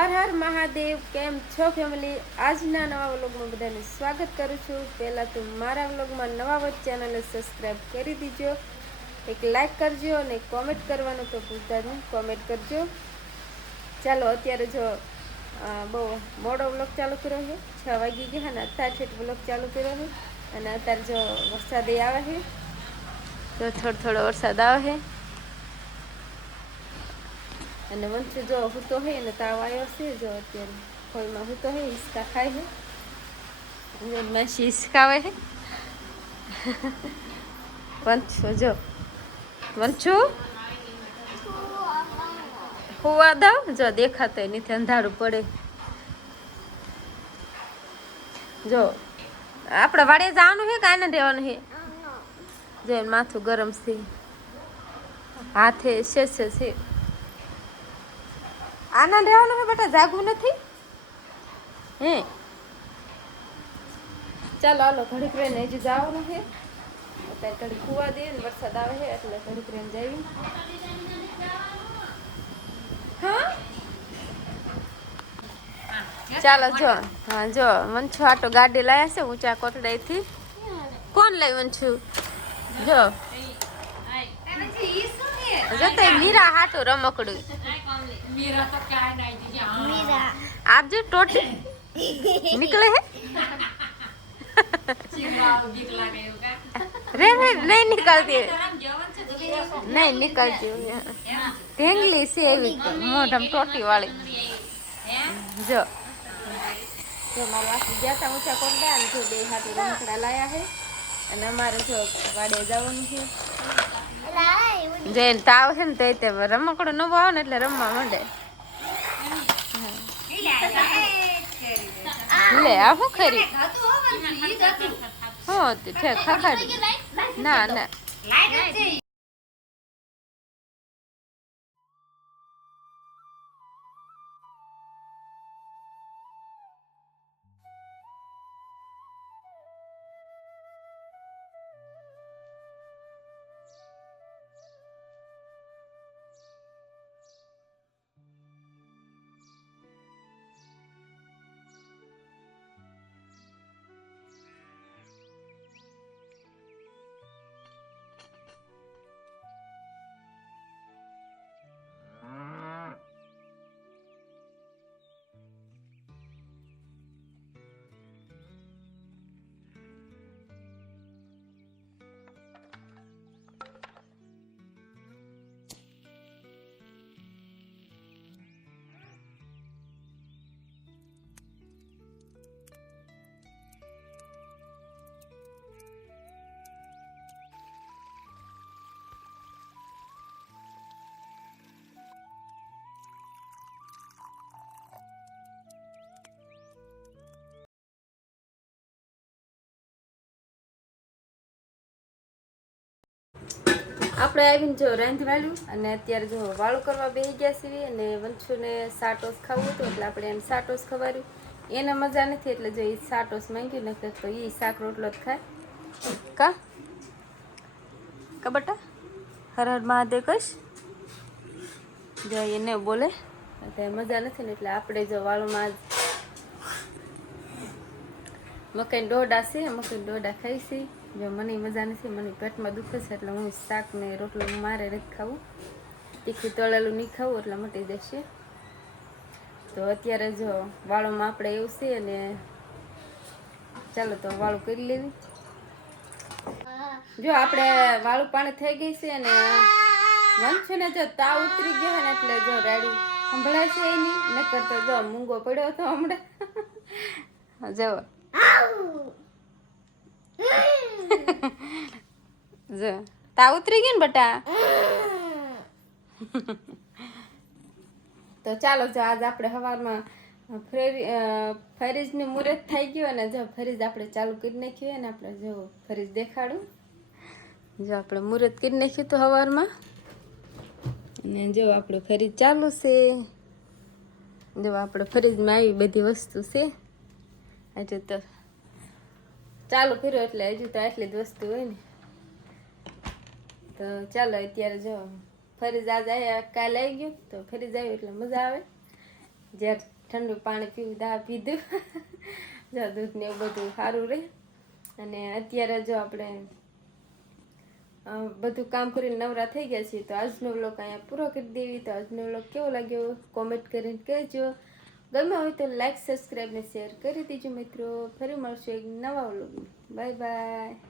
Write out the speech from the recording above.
હર હર મહાદેવ, કેમ છો ફેમિલી? આજના નવા વ્લોગમાં બધાને સ્વાગત કરું છું. પહેલાં તો મારા વ્લોગમાં નવા હોય ચેનલને સબસ્ક્રાઈબ કરી દીજો, એક લાઈક કરજો અને કોમેન્ટ કરવાનું તો ભૂલતા નહીં, કોમેન્ટ કરજો. ચાલો અત્યારે જો બહુ મોડો વ્લોગ ચાલુ કર્યો છે, 6 વાગી ગયા ને અત્યારે વ્લોગ ચાલુ કર્યો છે. અને અત્યારે જો વરસાદ આવે છે, તો થોડો વરસાદ આવે છે. અને વંશુ જો હૂતો હે ને તાવ આવ્યો છે. જો અત્યારે ખોઈમાં હૂતો હે, હિસકા ખાય છે, માસી હિસકાવે છે. વંશુ જો વંશુ હુવા દઉં, જો દેખાતો નથી, અંધારું પડે. જો આપણે વાડીએ જવાનું છે કે આને રહેવાનું છે? જો માથું ગરમ છે, હાથે છે. આનંદ રહેવાનું છે બેટા, જાગવું નથી હે? ચાલો હાલો ઘડીક રહીને હજી જવાનું છે. અત્યારે ઘડીક ખુવા દઈએ ને વરસાદ આવે છે એટલે ઘડીક રહીને જઈએ. હા ચાલો જો, હા જો વંશુ આટો ગાડી લાયા છે ઊંચા કોટડાઈથી. કોણ લઈ વંશુ? જો જતો મીરા હાટો રમકડું આપજો, ટોટી નીકળે હે રે નહીં નીકળતી, નહીં નીકળતી. ઢેંગલી છે એવી મોઢમ ટોટી વાળી. જો મારા વાસી ગયા હતા ઊંચા કોટડા અને જો બે હાથે રમકડા લાયા છે. અને અમારે જો વાડે જવાનું છે. જઈને તાવ છે ને તે રમકડો નવો આવે ને એટલે રમવા માંડે. લે આ શું ખરી હો ખખાડી ના ના. આપણે આવીને જો રાંધવાળું અને અત્યારે જો વાળું કરવા બેસી ગયા છીએ. અને વંશુને સાટોસ ખાવું હતું એટલે આપણે એમ સાટોસ ખવાર્યું. એને મજા નથી એટલે જો એ સાટોસ માંગ્યું ને તો એ શાક રોટલો જ ખાય. કા બટા હર હર મહાદેવ કશ જો એને બોલે એટલે મજા નથી ને એટલે આપણે જો વાળુંમાં મકાઈ ડોડા છે, મકાઈ ડોડા ખાઈશી. જો મને મજા નથી, મને પેટમાં દુખે છે એટલે હું શાક ને રોટલો મારે નથી ખાવું. તીખું તળેલું નહીં ખાવું એટલે મટી જશે. તો અત્યારે જો વાળુંમાં આપણે એવું છે ને ચાલો તો વાળું કરી લેવી. જો આપણે વાળું પાણી થઈ ગઈ છે અને વંશુ ને જો તાવ ઉતરી ગયો ને એટલે જો રાડું સંભળાય છે એની ન કરતો જો મૂંગો પડ્યો હતો હમણાં જો જો તાવ ઉતરી ગયો ને બટા. તો ચાલો જો આજ આપણે સવારમાં ફરીજનું મુહૂર્ત થઈ ગયું અને જો ફરીજ આપણે ચાલુ કરી નાખ્યું અને આપણે જો ફરીજ દેખાડું. જો આપણે મુહૂર્ત કરી નાખ્યું તો સવારમાં અને જો આપણે ફરીજ ચાલુ છે. જો આપણે ફરીજમાં આવી બધી વસ્તુ છે. હજુ તો ચાલુ કર્યો એટલે હજુ તો આટલી જ વસ્તુ હોય ને. તો ચાલો અત્યારે જો ફરીજ આજ આવ્યા, કાલે આવી ગયું તો ફરીજ આવ્યું એટલે મજા આવે. જ્યારે ઠંડુ પાણી પીવું દા પીધું જો દૂધ ને એવું બધું સારું રહે. અને અત્યારે જો આપણે બધું કામ કરીને નવરા થઈ ગયા છીએ તો આજનો વ્લોગ અહીંયા પૂરો કરી દેવી. તો આજનો વ્લોગ કેવો લાગ્યો કોમેન્ટ કરીને કહેજો. ગમે હોય તો લાઈક સબસ્ક્રાઈબ ને શેર કરી દેજો મિત્રો. ફરી મળશું એક નવા વ્લોગમાં. Bye bye.